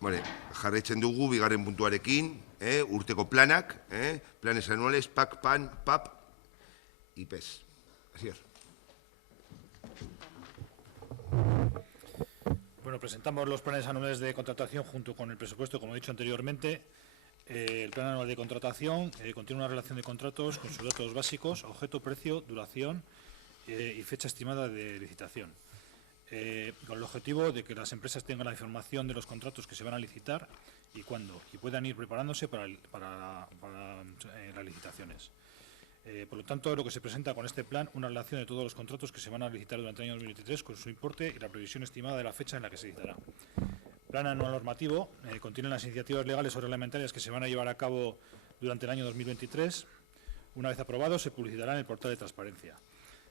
Vale, jarraitzen dugu, bigarren puntuarekin, urteko planak, planes anuales, PAC, PAN, PAP y PES. Así es. Bueno, presentamos los planes anuales de contratación junto con el presupuesto, como he dicho anteriormente. El plan anual de contratación contiene una relación de contratos con sus datos básicos, objeto, precio, duración y fecha estimada de licitación. Con el objetivo de que las empresas tengan la información de los contratos que se van a licitar y cuándo, y puedan ir preparándose para las licitaciones. Por lo tanto, lo que se presenta con este plan, una relación de todos los contratos que se van a licitar durante el año 2023 con su importe y la previsión estimada de la fecha en la que se licitará. Plan anual normativo contiene las iniciativas legales o reglamentarias que se van a llevar a cabo durante el año 2023. Una vez aprobado, se publicitará en el portal de transparencia.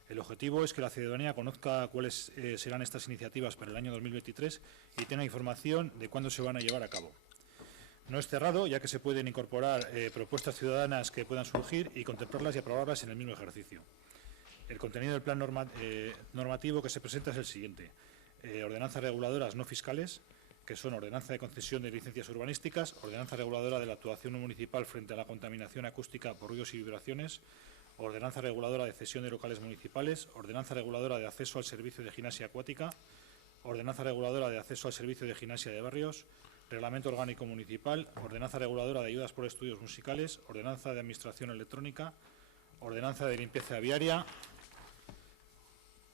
El objetivo es que la ciudadanía conozca cuáles serán estas iniciativas para el año 2023 y tenga información de cuándo se van a llevar a cabo. No es cerrado, ya que se pueden incorporar propuestas ciudadanas que puedan surgir y contemplarlas y aprobarlas en el mismo ejercicio. El contenido del plan normativo que se presenta es el siguiente. Ordenanzas reguladoras no fiscales, que son ordenanza de concesión de licencias urbanísticas, ordenanza reguladora de la actuación municipal frente a la contaminación acústica por ruidos y vibraciones, ordenanza reguladora de cesión de locales municipales, ordenanza reguladora de acceso al servicio de gimnasia acuática, ordenanza reguladora de acceso al servicio de gimnasia de barrios, reglamento orgánico municipal, ordenanza reguladora de ayudas por estudios musicales, ordenanza de administración electrónica, ordenanza de limpieza viaria,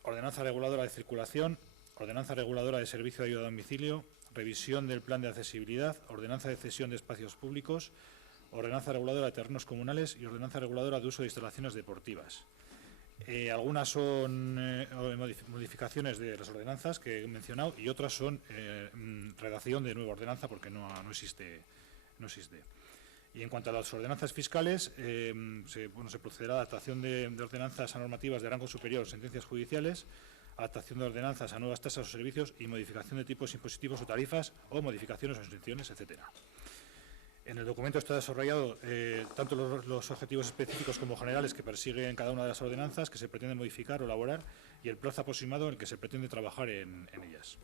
ordenanza reguladora de circulación, ordenanza reguladora de servicio de ayuda a domicilio, revisión del plan de accesibilidad, ordenanza de cesión de espacios públicos, ordenanza reguladora de terrenos comunales y ordenanza reguladora de uso de instalaciones deportivas. Algunas son modificaciones de las ordenanzas que he mencionado y otras son redacción de nueva ordenanza porque no existe. Y en cuanto a las ordenanzas fiscales, se procederá a adaptación de ordenanzas a normativas de rango superior, sentencias judiciales, adaptación de ordenanzas a nuevas tasas o servicios y modificación de tipos impositivos o tarifas o modificaciones o exenciones, etcétera. En el documento está desarrollado tanto los objetivos específicos como generales que persiguen cada una de las ordenanzas que se pretende modificar o elaborar y el plazo aproximado en el que se pretende trabajar en ellas.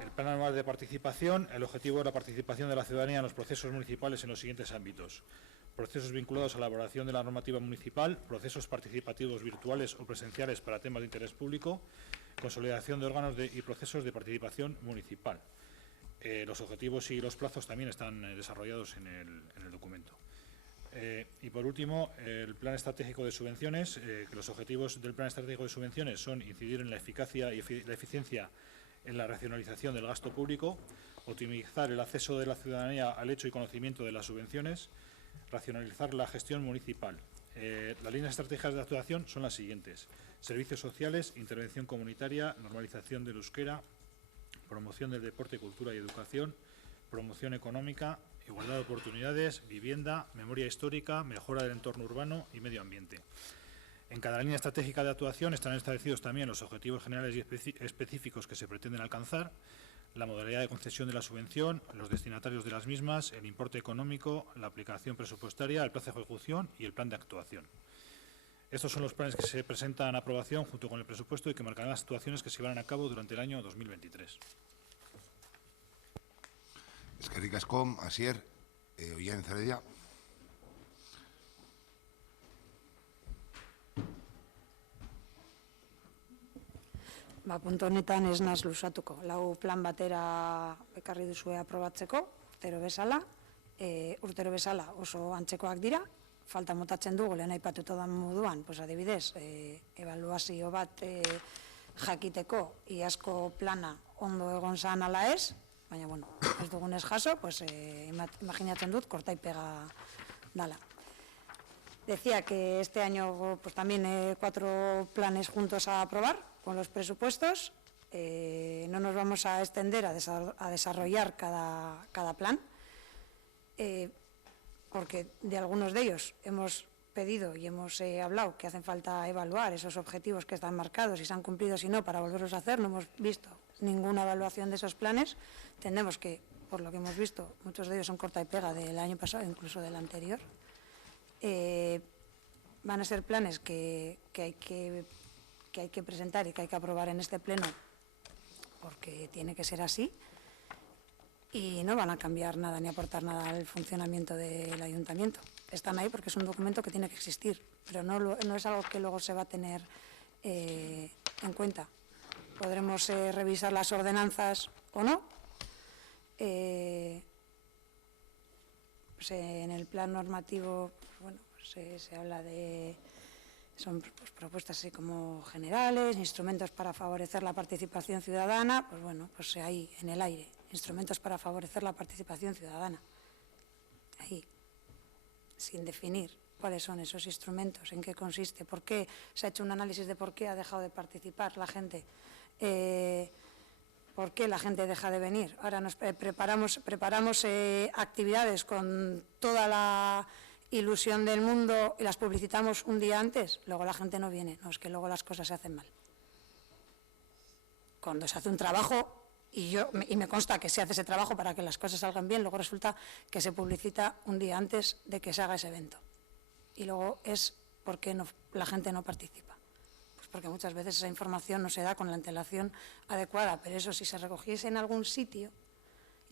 El plan anual de participación, el objetivo es la participación de la ciudadanía en los procesos municipales en los siguientes ámbitos. Procesos vinculados a la elaboración de la normativa municipal, procesos participativos virtuales o presenciales para temas de interés público, consolidación de órganos y procesos de participación municipal. Los objetivos y los plazos también están desarrollados en el documento. Y por último, el plan estratégico de subvenciones, que los objetivos del plan estratégico de subvenciones son incidir en la eficacia y la eficiencia en la racionalización del gasto público, optimizar el acceso de la ciudadanía al hecho y conocimiento de las subvenciones, racionalizar la gestión municipal. Las líneas estratégicas de actuación son las siguientes: servicios sociales, intervención comunitaria, normalización del euskera, promoción del deporte, cultura y educación, promoción económica, igualdad de oportunidades, vivienda, memoria histórica, mejora del entorno urbano y medio ambiente. En cada línea estratégica de actuación están establecidos también los objetivos generales y específicos que se pretenden alcanzar, la modalidad de concesión de la subvención, los destinatarios de las mismas, el importe económico, la aplicación presupuestaria, el plazo de ejecución y el plan de actuación. Estos son los planes que se presentan a aprobación junto con el presupuesto y que marcarán las actuaciones que se llevarán a cabo durante el año 2023. Eskerrik asko, Asier, Oian Zaredia. Puntu honetan ez naz luzatuko. Lau plan batera ekarri duzue aprobatzeko, urtero bezala oso antzekoak dira. Falta motatzen dugu, lehen aipatuko dan moduan, adibidez, ebaluazio bat jakiteko iazko plana ondo egon zan ala ez, baina, ez dugunez jaso, imaginatzen dut, korta y pega dala. Decía que este año también 4 planes juntos a aprobar con los presupuestos. No nos vamos a extender a desarrollar cada plan, porque de algunos de ellos hemos pedido y hemos hablado que hacen falta evaluar esos objetivos que están marcados, si se han cumplido, si no, para volverlos a hacer. No hemos visto ninguna evaluación de esos planes. Entendemos que, por lo que hemos visto, muchos de ellos son corta y pega del año pasado, incluso del anterior. Van a ser planes que hay que presentar y que hay que aprobar en este pleno, porque tiene que ser así. y no van a cambiar nada ni aportar nada al funcionamiento del ayuntamiento. Están ahí porque es un documento que tiene que existir, pero no es algo que luego se va a tener en cuenta. Podremos revisar las ordenanzas o no. Pues en el plan normativo, bueno, pues se habla de... Son pues, propuestas así como generales, instrumentos para favorecer la participación ciudadana, pues bueno, pues ahí, en el aire, instrumentos para favorecer la participación ciudadana. Ahí, sin definir cuáles son esos instrumentos, en qué consiste, por qué se ha hecho un análisis de por qué ha dejado de participar la gente, por qué la gente deja de venir. Ahora nos preparamos actividades con toda la ilusión del mundo y las publicitamos un día antes, luego la gente no viene, no, es que luego las cosas se hacen mal. Cuando se hace un trabajo, y me consta que se hace ese trabajo para que las cosas salgan bien, luego resulta que se publicita un día antes de que se haga ese evento. Y luego es porque la gente no participa. Pues porque muchas veces esa información no se da con la antelación adecuada, pero eso si se recogiese en algún sitio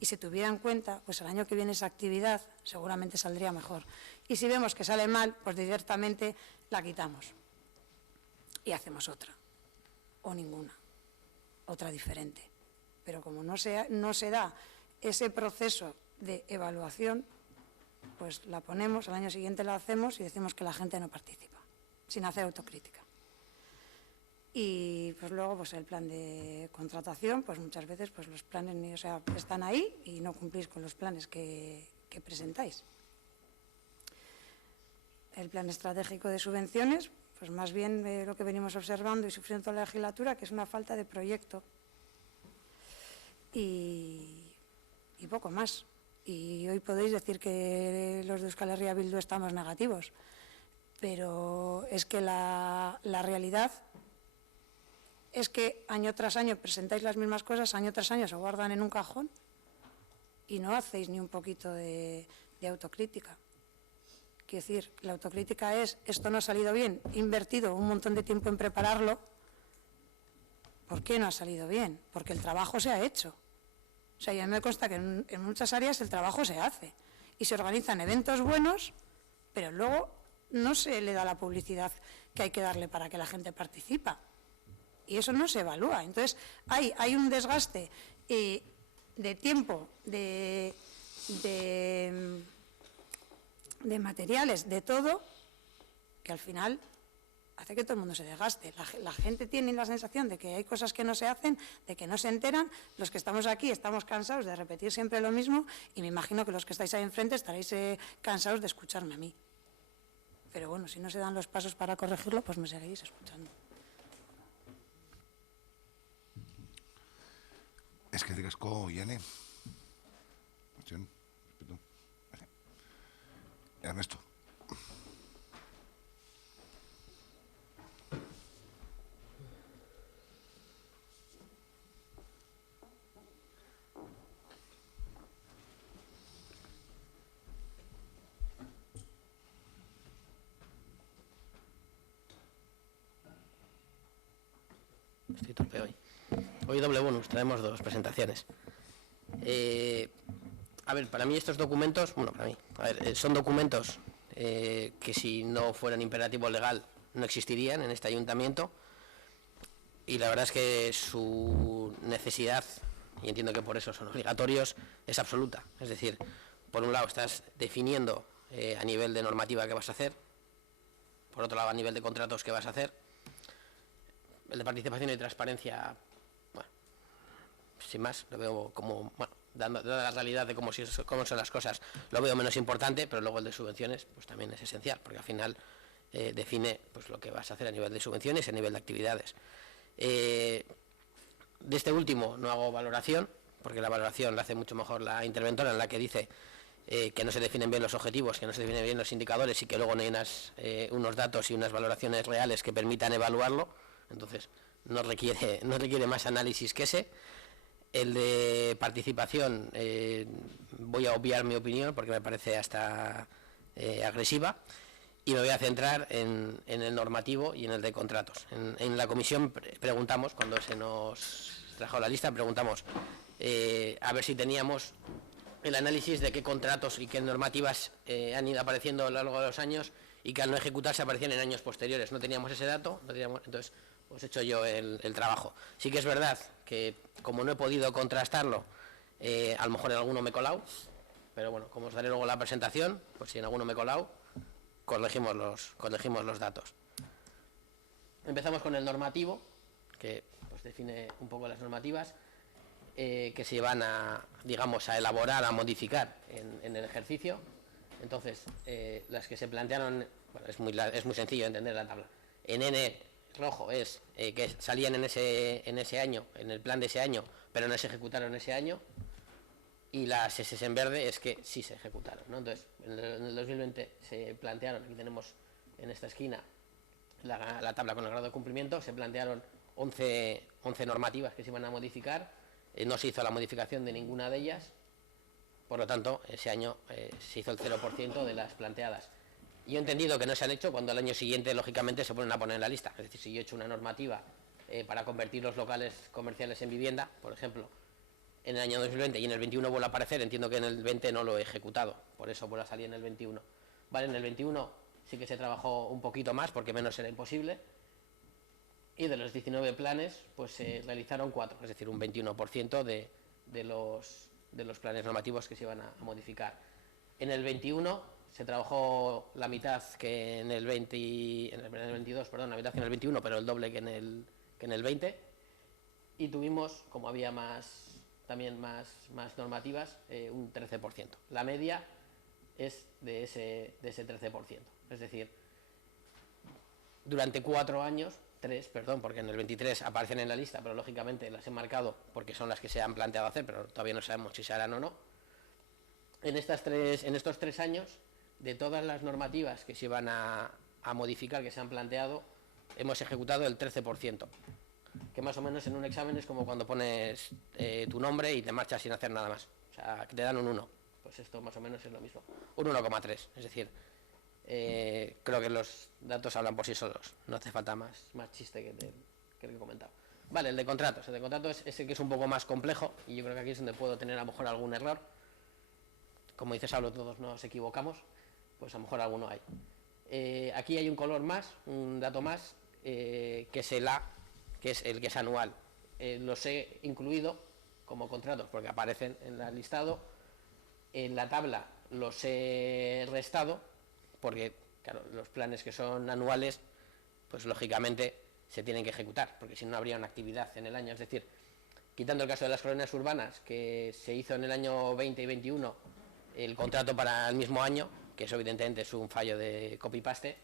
y se tuviera en cuenta, pues el año que viene esa actividad seguramente saldría mejor. Y si vemos que sale mal, pues directamente la quitamos y hacemos otra, o ninguna, otra diferente. Pero como no se da ese proceso de evaluación, pues la ponemos, al año siguiente la hacemos y decimos que la gente no participa, sin hacer autocrítica. Y pues luego pues el plan de contratación, pues muchas veces pues los planes, o sea, están ahí y no cumplís con los planes que presentáis. El plan estratégico de subvenciones, pues más bien lo que venimos observando y sufriendo toda la legislatura, que es una falta de proyecto y poco más. Y hoy podéis decir que los de Euskal Herria Bildu estamos negativos, pero es que la realidad es que año tras año presentáis las mismas cosas, año tras año se guardan en un cajón y no hacéis ni un poquito de autocrítica. Quiero decir, la autocrítica es, esto no ha salido bien, he invertido un montón de tiempo en prepararlo, ¿por qué no ha salido bien? Porque el trabajo se ha hecho. O sea, ya me consta que en muchas áreas el trabajo se hace y se organizan eventos buenos, pero luego no se le da la publicidad que hay que darle para que la gente participa. Y eso no se evalúa. Entonces, hay un desgaste de tiempo, de materiales, de todo, que al final hace que todo el mundo se desgaste. La gente tiene la sensación de que hay cosas que no se hacen, de que no se enteran. Los que estamos aquí estamos cansados de repetir siempre lo mismo y me imagino que los que estáis ahí enfrente estaréis cansados de escucharme a mí. Pero bueno, si no se dan los pasos para corregirlo, pues me seguiréis escuchando. Eskerrik asko, Iane. Ernesto. Estoy torpe hoy. Hoy doble bonus, traemos dos presentaciones. A ver, para mí estos documentos, bueno, para mí, son documentos que si no fueran imperativo legal no existirían en este ayuntamiento y la verdad es que su necesidad, y entiendo que por eso son obligatorios, es absoluta. Es decir, por un lado estás definiendo a nivel de normativa qué vas a hacer, por otro lado a nivel de contratos qué vas a hacer. El de participación y transparencia, bueno, sin más, lo veo como, bueno, dando la realidad de cómo son las cosas, lo veo menos importante, pero luego el de subvenciones pues también es esencial, porque al final define pues lo que vas a hacer a nivel de subvenciones y a nivel de actividades. De este último no hago valoración, porque la valoración la hace mucho mejor la interventora, en la que dice que no se definen bien los objetivos, que no se definen bien los indicadores y que luego no hay unos datos y unas valoraciones reales que permitan evaluarlo. Entonces no requiere más análisis que ese. El de participación, voy a obviar mi opinión porque me parece hasta agresiva y me voy a centrar en el normativo y en el de contratos. En la comisión preguntamos, cuando se nos trajo la lista, preguntamos a ver si teníamos el análisis de qué contratos y qué normativas han ido apareciendo a lo largo de los años y que al no ejecutarse aparecían en años posteriores. No teníamos ese dato, entonces pues he hecho yo el trabajo. Sí que es verdad que, como no he podido contrastarlo, a lo mejor en alguno me he colado, pero bueno, como os daré luego la presentación, pues si en alguno me he colado, corregimos los datos. Empezamos con el normativo, que pues define un poco las normativas que se van a, digamos, a elaborar, a modificar en el ejercicio. Entonces, las que se plantearon, bueno, es muy sencillo entender la tabla. En N rojo es que salían en ese año, en el plan de ese año, pero no se ejecutaron ese año. Y las S en verde es que sí se ejecutaron, ¿no? Entonces, en el 2020 se plantearon, aquí tenemos en esta esquina la tabla con el grado de cumplimiento, se plantearon 11 normativas que se iban a modificar, no se hizo la modificación de ninguna de ellas, por lo tanto, ese año se hizo el 0% de las planteadas. Y he entendido que no se han hecho cuando al año siguiente, lógicamente, se ponen a poner en la lista. Es decir, si yo he hecho una normativa para convertir los locales comerciales en vivienda, por ejemplo, en el año 2020 y en el 21 vuelve a aparecer, entiendo que en el 20 no lo he ejecutado, por eso vuelve a salir en el 21. Vale, en el 21 sí que se trabajó un poquito más, porque menos era imposible, y de los 19 planes, pues se realizaron 4, es decir, un 21% de los planes normativos que se iban a modificar. En el 21 se trabajó la mitad que en el 22, perdón, la mitad que en el 21, pero el doble que en el 20, y tuvimos, como había también más normativas, un 13%. La media es de ese 13%. Es decir, durante 4 años, 3, perdón, porque en el 23 aparecen en la lista, pero lógicamente las he marcado porque son las que se han planteado hacer, pero todavía no sabemos si se harán o no. En estos 3 años, de todas las normativas que se iban a modificar, que se han planteado, hemos ejecutado el 13%. Que más o menos en un examen es como cuando pones tu nombre y te marchas sin hacer nada más. O sea, que te dan un 1. Pues esto más o menos es lo mismo. Un 1,3. Es decir, creo que los datos hablan por sí solos. No hace falta más chiste que el que he comentado. Vale, el de contratos. El de contratos es el que es un poco más complejo y yo creo que aquí es donde puedo tener a lo mejor algún error. Como dice Saulo, todos nos equivocamos. Pues a lo mejor alguno hay. Aquí hay un color más, un dato más, que es el A, que es el que es anual. Los he incluido como contratos porque aparecen en el listado. En la tabla los he restado porque, claro, los planes que son anuales, pues lógicamente se tienen que ejecutar, porque si no habría una actividad en el año. Es decir, quitando el caso de las colonias urbanas, que se hizo en el año 20 y 21 el contrato para el mismo año, que eso evidentemente es un fallo de copy-paste,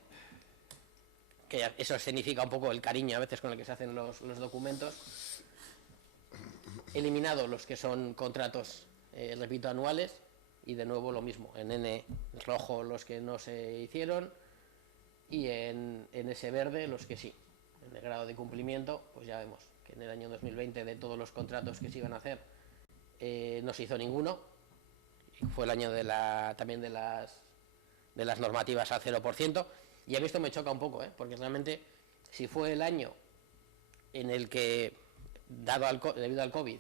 que eso significa un poco el cariño a veces con el que se hacen los documentos. Eliminado los que son contratos, repito, anuales, y de nuevo lo mismo, en N rojo los que no se hicieron y en ese verde los que sí. En el grado de cumplimiento, pues ya vemos que en el año 2020 de todos los contratos que se iban a hacer no se hizo ninguno, y fue el año también de las normativas al 0%, y a mí esto me choca un poco, porque realmente si fue el año en el que, debido al COVID,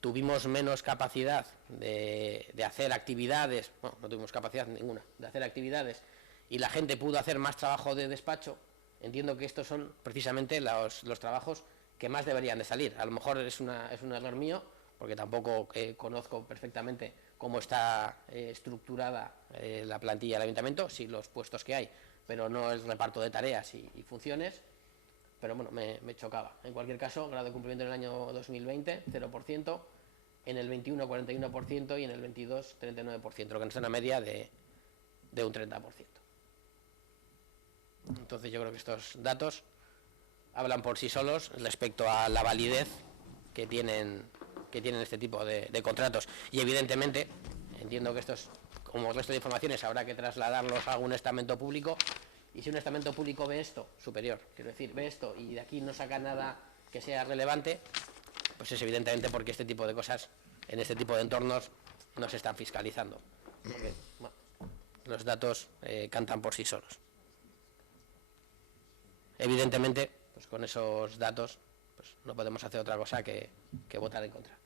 tuvimos menos capacidad de hacer actividades, bueno, no tuvimos capacidad ninguna de hacer actividades, y la gente pudo hacer más trabajo de despacho, entiendo que estos son precisamente los trabajos que más deberían de salir. A lo mejor es un error mío, porque tampoco conozco perfectamente cómo está estructurada la plantilla del ayuntamiento, sí los puestos que hay, pero no el reparto de tareas y funciones. Pero bueno, me chocaba. En cualquier caso, grado de cumplimiento en el año 2020, 0%, en el 21, 41% y en el 22, 39%, lo que nos da una media de un 30%. Entonces yo creo que estos datos hablan por sí solos respecto a la validez que tienen este tipo de contratos. Y evidentemente, entiendo que estos, como el resto de informaciones, habrá que trasladarlos a algún estamento público. Y si un estamento público ve esto, superior, quiero decir, ve esto y de aquí no saca nada que sea relevante, pues es evidentemente porque este tipo de cosas, en este tipo de entornos, no se están fiscalizando. Porque, bueno, los datos cantan por sí solos. Evidentemente, pues con esos datos, pues no podemos hacer otra cosa que votar en contra.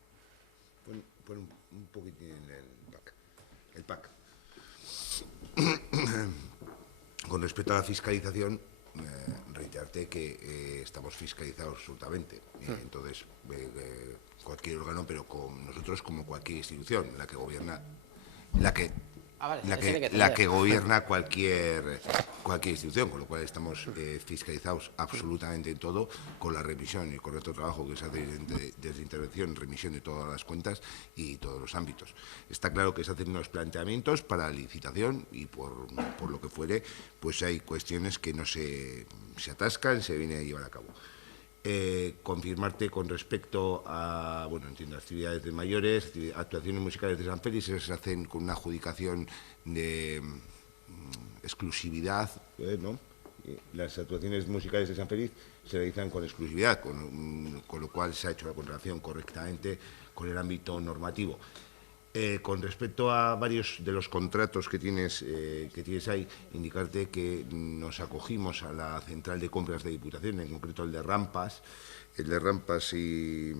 Pon un poquitín en el pack. El pack. Con respecto a la fiscalización, reiterarte que estamos fiscalizados absolutamente. Entonces, cualquier órgano, pero con nosotros como cualquier institución, la que gobierna, la que gobierna cualquier institución, con lo cual estamos fiscalizados absolutamente en todo, con la revisión y el correcto trabajo que se hace desde intervención, remisión de todas las cuentas y todos los ámbitos. Está claro que se hacen unos planteamientos para licitación y por lo que fuere, pues hay cuestiones que no se atascan, se viene a llevar a cabo. Confirmarte con respecto a, bueno, entiendo, actividades de mayores, actuaciones musicales de San Félix, se hacen con una adjudicación de exclusividad, ¿no? Las actuaciones musicales de San Félix se realizan con exclusividad, con lo cual se ha hecho la contratación correctamente con el ámbito normativo. Con respecto a varios de los contratos que tienes ahí, indicarte que nos acogimos a la central de compras de Diputación, en concreto el de Rampas y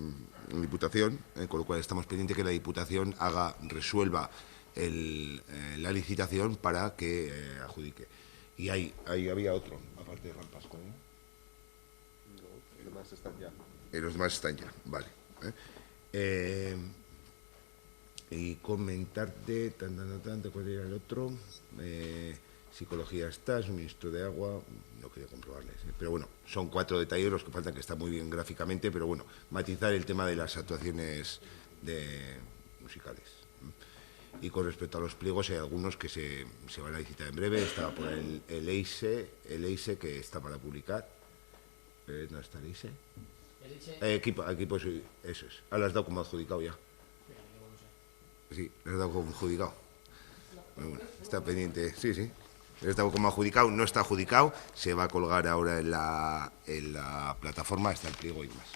Diputación, con lo cual estamos pendientes que la Diputación resuelva la licitación para que adjudique. Y ahí había otro, aparte de Rampas, ¿no? Los demás están ya. Los demás están ya, vale. Y comentarte, ¿cuál era el otro? Psicología está, suministro de agua, no quería comprobarles, pero bueno, son 4 detalles los que faltan, que están muy bien gráficamente, pero bueno, matizar el tema de las actuaciones musicales. Y con respecto a los pliegos, hay algunos que se van a licitar en breve. Estaba por el EISE que está para publicar. ¿No está el EISE? Equipo, sí, eso es. Lo has dado como adjudicado ya. Sí, lo has dado como adjudicado. Bueno, está pendiente, sí. Está como adjudicado, no está adjudicado, se va a colgar ahora en la plataforma, está el pliego y demás.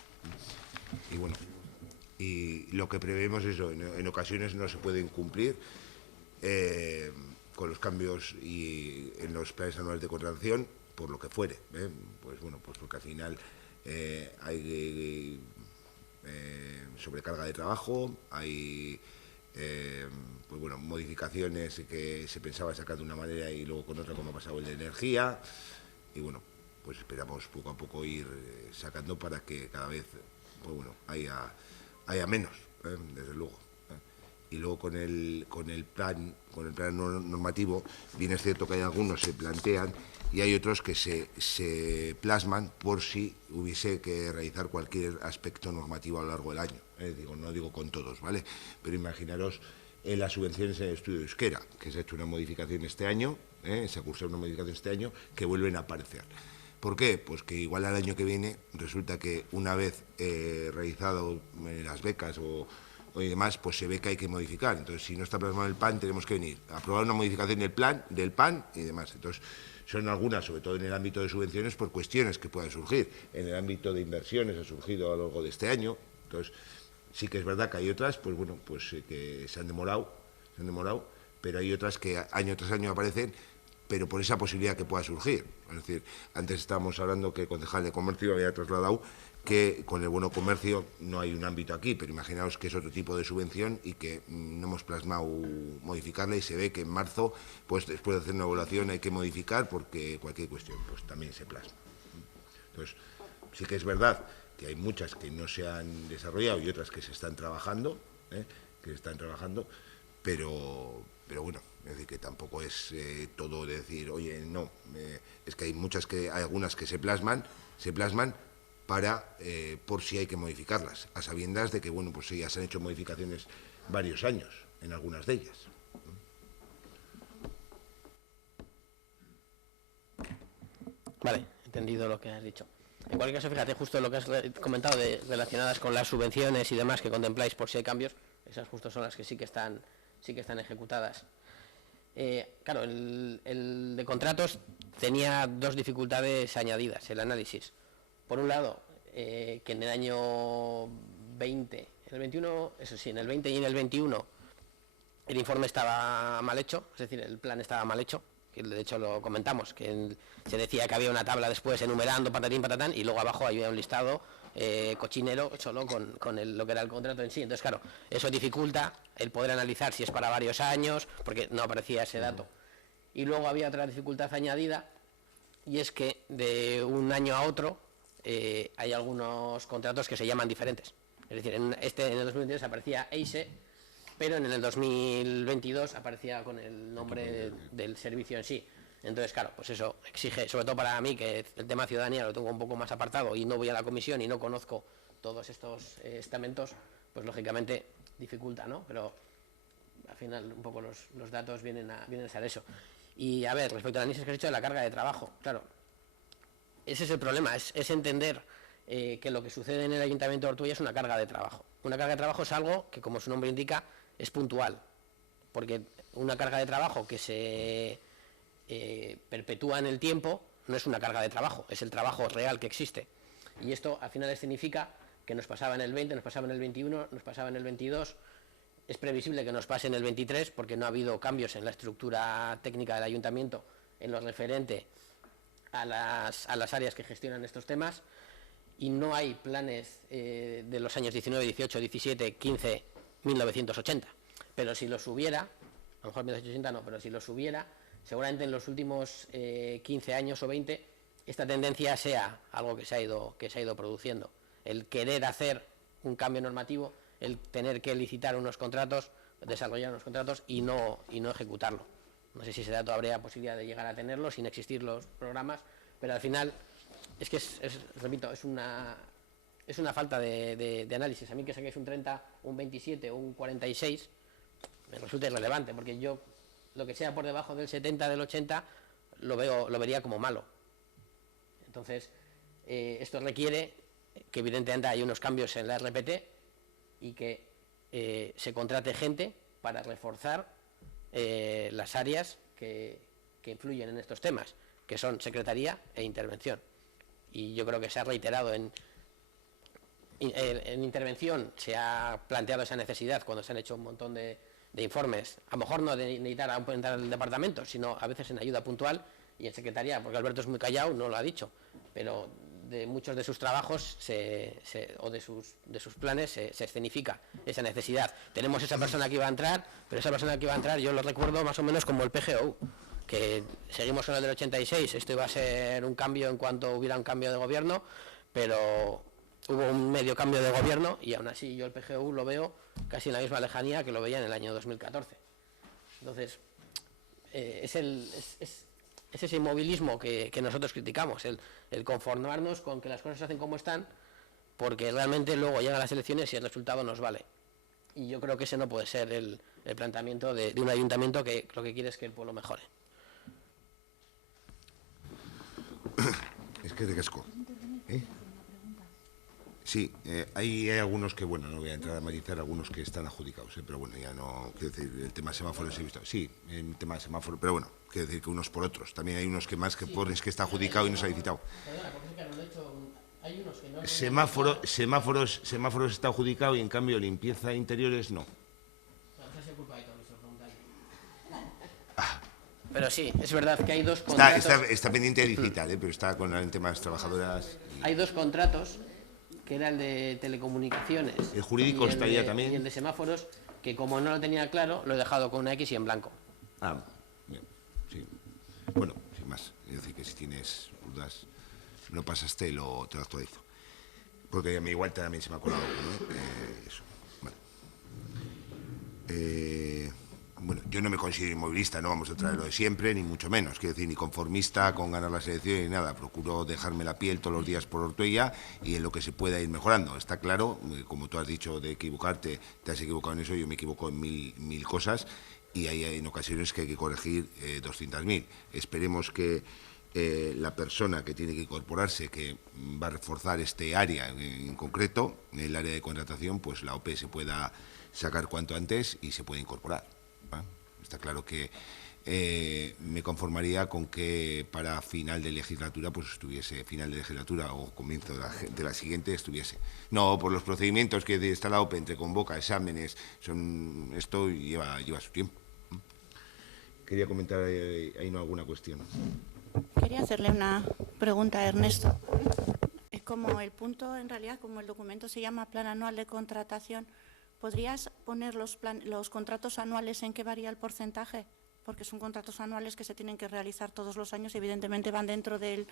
Y bueno, y lo que prevemos es eso, en ocasiones no se pueden cumplir con los cambios y en los planes anuales de contratación, por lo que fuere, pues bueno, pues porque al final hay sobrecarga de trabajo, hay pues bueno, modificaciones que se pensaba sacar de una manera y luego con otra, como ha pasado el de energía, y bueno, pues esperamos poco a poco ir sacando para que cada vez, pues bueno, haya menos, desde luego. Y luego con el plan normativo, bien es cierto que hay algunos que se plantean y hay otros que se plasman por si hubiese que realizar cualquier aspecto normativo a lo largo del año. No digo con todos, ¿vale? Pero imaginaros las subvenciones en el estudio de euskera, que se ha hecho una modificación este año, se ha cursado una modificación este año, que vuelven a aparecer. ¿Por qué? Pues que igual al año que viene resulta que una vez realizado las becas y demás, pues se ve que hay que modificar. Entonces, si no está plasmado en el PAN, tenemos que venir a aprobar una modificación del PAN y demás. Entonces, son algunas, sobre todo en el ámbito de subvenciones, por cuestiones que puedan surgir. En el ámbito de inversiones ha surgido a lo largo de este año. Entonces, sí que es verdad que hay otras, pues bueno, pues que se han demorado, pero hay otras que año tras año aparecen, pero por esa posibilidad que pueda surgir. Es decir, antes estábamos hablando que el concejal de comercio había trasladado que con el bono comercio no hay un ámbito aquí, pero imaginaos que es otro tipo de subvención y que no hemos plasmado modificarla y se ve que en marzo, pues después de hacer una evaluación hay que modificar porque cualquier cuestión pues también se plasma. Entonces, sí que es verdad que hay muchas que no se han desarrollado y otras que se están trabajando, pero bueno, es decir, que tampoco es todo de decir, oye, no, es que hay algunas que se plasman para, por si hay que modificarlas, a sabiendas de que, bueno, pues ya se han hecho modificaciones varios años en algunas de ellas. Vale, entendido lo que has dicho. En cualquier caso, fíjate, justo lo que has comentado relacionadas con las subvenciones y demás que contempláis por si hay cambios, esas justo son las que sí que están ejecutadas. Claro, el de contratos tenía 2 dificultades añadidas, el análisis. Por un lado, que en el año 20, en el 21, eso sí, en el 20 y en el 21, el informe estaba mal hecho, es decir, el plan estaba mal hecho, que de hecho lo comentamos, que se decía que había una tabla después enumerando patatín patatán y luego abajo había un listado cochinero solo con lo que era el contrato en sí. Entonces, claro, eso dificulta el poder analizar si es para varios años, porque no aparecía ese dato. Y luego había otra dificultad añadida, y es que de un año a otro hay algunos contratos que se llaman diferentes. Es decir, en el 2023 aparecía EISE, pero en el 2022 aparecía con el nombre del servicio en sí. Entonces, claro, pues eso exige, sobre todo para mí, que el tema ciudadanía lo tengo un poco más apartado y no voy a la comisión y no conozco todos estos estamentos, pues lógicamente dificulta, ¿no? Pero al final un poco los datos vienen a ser eso. Y a ver, respecto al análisis que has hecho de la carga de trabajo, claro, ese es el problema, es entender que lo que sucede en el Ayuntamiento de Ortuella es una carga de trabajo. Una carga de trabajo es algo que, como su nombre indica, es puntual, porque una carga de trabajo que se perpetúa en el tiempo no es una carga de trabajo, es el trabajo real que existe. Y esto al final significa que nos pasaba en el 20, nos pasaba en el 21, nos pasaba en el 22, es previsible que nos pase en el 23 porque no ha habido cambios en la estructura técnica del ayuntamiento en lo referente a las áreas que gestionan estos temas, y no hay planes de los años 19, 18, 17, 15, 1980. Pero si los hubiera, a lo mejor 1980 no, pero si los hubiera, seguramente en los últimos 15 años o 20 esta tendencia sea algo que se ha ido produciendo. El querer hacer un cambio normativo, el tener que licitar unos contratos, desarrollar unos contratos y no ejecutarlo. No sé si ese dato habría posibilidad de llegar a tenerlo sin existir los programas, pero al final es que repito, es una falta de análisis. A mí que saquéis un 30, un 27 o un 46 me resulta irrelevante, porque yo lo que sea por debajo del 70, del 80 lo vería como malo. Entonces esto requiere que evidentemente hay unos cambios en la RPT y que se contrate gente para reforzar las áreas que influyen en estos temas, que son secretaría e intervención. Y yo creo que se ha reiterado en intervención, se ha planteado esa necesidad cuando se han hecho un montón de informes, a lo mejor no de necesitar aumentar el departamento, sino a veces en ayuda puntual, y en secretaría, porque Alberto es muy callado, no lo ha dicho, pero de muchos de sus trabajos o de sus planes se escenifica esa necesidad. Tenemos esa persona que iba a entrar, pero esa persona que iba a entrar yo lo recuerdo más o menos como el PGOU, que seguimos con el del 86, esto iba a ser un cambio en cuanto hubiera un cambio de gobierno, pero hubo un medio cambio de gobierno y aún así yo el PGU lo veo casi en la misma lejanía que lo veía en el año 2014. Entonces, es ese inmovilismo que nosotros criticamos, el conformarnos con que las cosas se hacen como están, porque realmente luego llegan las elecciones y el resultado nos vale. Y yo creo que ese no puede ser el planteamiento de un ayuntamiento que lo que quiere es que el pueblo mejore. Es que es de casco. Sí, hay algunos que, bueno, no voy a entrar a matizar, algunos que están adjudicados, pero bueno, ya no, quiero decir, el tema de semáforos he visto, sí, el tema de semáforos, pero bueno, quiero decir que unos por otros, también hay unos que más que pones que está adjudicado y no se ha licitado. Semáforos está adjudicado y en cambio limpieza de interiores no. Pero sí, es verdad que hay dos contratos. Está pendiente de licitar, pero está con el tema de las trabajadoras. Hay dos contratos, que era el de telecomunicaciones. El jurídico está ya también. Y el de semáforos, que como no lo tenía claro, lo he dejado con una X y en blanco. Ah, bien, sí. Bueno, sin más. Es decir, que si tienes dudas, no pasaste, te lo actualizo. Porque a mí igual también se me ha acordado, ¿no? Eso, vale. Bueno, yo no me considero inmovilista, no vamos a traer lo de siempre, ni mucho menos, quiero decir, ni conformista con ganar la selección ni nada. Procuro dejarme la piel todos los días por Ortuella y en lo que se pueda ir mejorando. Está claro, como tú has dicho de equivocarte, te has equivocado en eso, yo me equivoco en mil cosas y hay en ocasiones que hay que corregir 200.000. Esperemos que la persona que tiene que incorporarse, que va a reforzar este área en concreto, el área de contratación, pues la OPE se pueda sacar cuanto antes y se pueda incorporar. Está claro que me conformaría con que para final de legislatura pues estuviese, final de legislatura o comienzo de la siguiente estuviese. No, por los procedimientos que está la OPE, entre convoca, exámenes, esto lleva su tiempo. Quería comentar ahí no alguna cuestión. Quería hacerle una pregunta a Ernesto. como el punto, en realidad, como el documento se llama Plan Anual de Contratación, ¿podrías poner los contratos anuales en qué varía el porcentaje? Porque son contratos anuales que se tienen que realizar todos los años, evidentemente van dentro del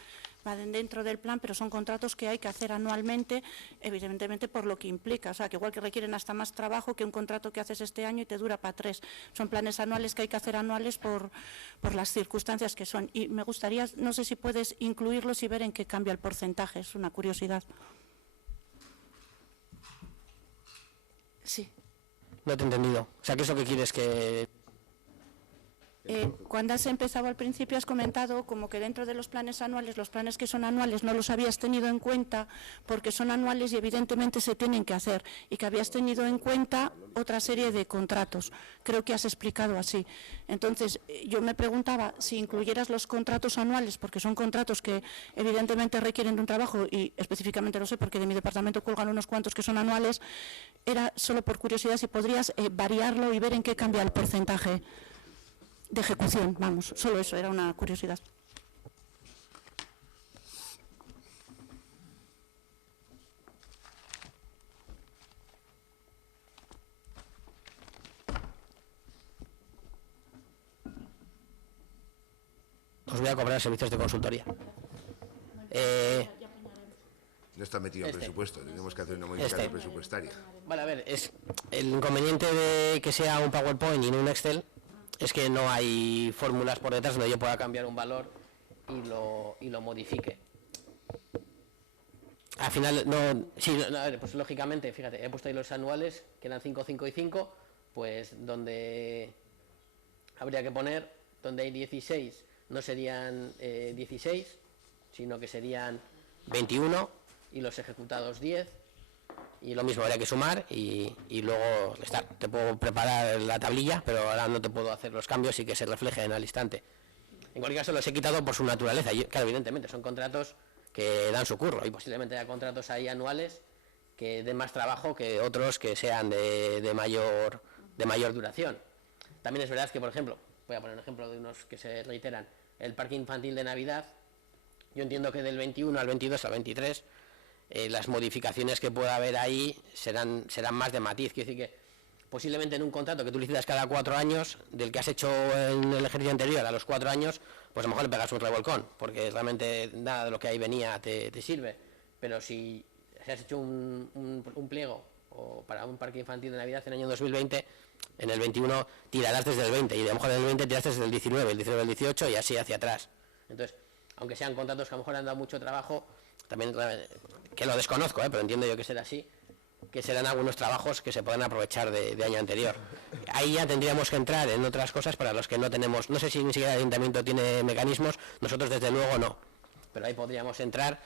plan, pero son contratos que hay que hacer anualmente, evidentemente por lo que implica. O sea, que igual que requieren hasta más trabajo que un contrato que haces este año y te dura para 3. Son planes anuales que hay que hacer anuales por las circunstancias que son. Y me gustaría, no sé si puedes incluirlos y ver en qué cambia el porcentaje, es una curiosidad. Sí. No te he entendido. O sea, ¿qué es lo que quieres que...? Cuando has empezado al principio has comentado como que dentro de los planes anuales, los planes que son anuales no los habías tenido en cuenta porque son anuales y evidentemente se tienen que hacer, y que habías tenido en cuenta otra serie de contratos. Creo que has explicado así. Entonces, yo me preguntaba si incluyeras los contratos anuales, porque son contratos que evidentemente requieren de un trabajo, y específicamente lo sé porque de mi departamento cuelgan unos cuantos que son anuales. Era solo por curiosidad si podrías variarlo y ver en qué cambia el porcentaje de ejecución, vamos, solo eso, era una curiosidad. Os voy a cobrar servicios de consultoría. No está metido en presupuesto, tenemos que hacer una modificación presupuestaria. Vale, a ver, el inconveniente de que sea un PowerPoint y no un Excel es que no hay fórmulas por detrás donde yo pueda cambiar un valor y lo modifique. Al final, a ver, pues lógicamente, fíjate, he puesto ahí los anuales, que eran 5, 5 y 5, pues donde habría que poner, donde hay 16, no serían 16, sino que serían 21, y los ejecutados 10, y lo mismo habría que sumar y luego estar. Te puedo preparar la tablilla, pero ahora no te puedo hacer los cambios y que se reflejen al instante. En cualquier caso los he quitado por su naturaleza. Claro, evidentemente son contratos que dan su curro, y posiblemente haya contratos ahí anuales que den más trabajo que otros que sean de mayor duración. También es verdad que, por ejemplo, voy a poner un ejemplo de unos que se reiteran, el parque infantil de Navidad. Yo entiendo que del 21 al 22 al 23 las modificaciones que pueda haber ahí serán más de matiz. Quiere decir que posiblemente en un contrato que tú licitas cada 4 años, del que has hecho en el ejercicio anterior a los 4 años, pues a lo mejor le pegas un revolcón, porque realmente nada de lo que ahí venía te sirve. Pero si has hecho un pliego o para un parque infantil de Navidad en el año 2020, en el 21 tirarás desde el 20, y a lo mejor en el 20 tirarás desde el 19, el 19 al 18 y así hacia atrás. Entonces, aunque sean contratos que a lo mejor han dado mucho trabajo, también, que lo desconozco, pero entiendo yo que será así, que serán algunos trabajos que se puedan aprovechar de año anterior. Ahí ya tendríamos que entrar en otras cosas para los que no tenemos, no sé si ni siquiera el ayuntamiento tiene mecanismos, nosotros desde luego no, pero ahí podríamos entrar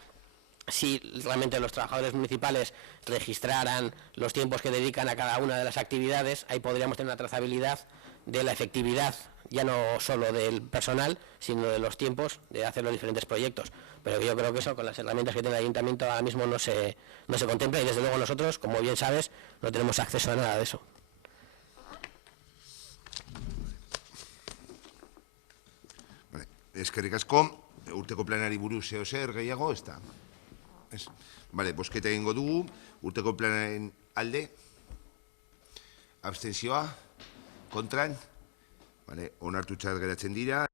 si realmente los trabajadores municipales registraran los tiempos que dedican a cada una de las actividades. Ahí podríamos tener una trazabilidad de la efectividad, ya no solo del personal, sino de los tiempos de hacer los diferentes proyectos. Pero yo creo que eso, con las herramientas que tiene el ayuntamiento, ahora mismo no se contempla, y desde luego nosotros, como bien sabes, no tenemos acceso a nada de eso. Vale. Eskerrik asko, urteko planari buruz zeo zer gehiago, ez da? Vale, bosketa egingo dugu, urteko planaren alde, abstentzioa, kontran, vale, onartutzat geratzen dira.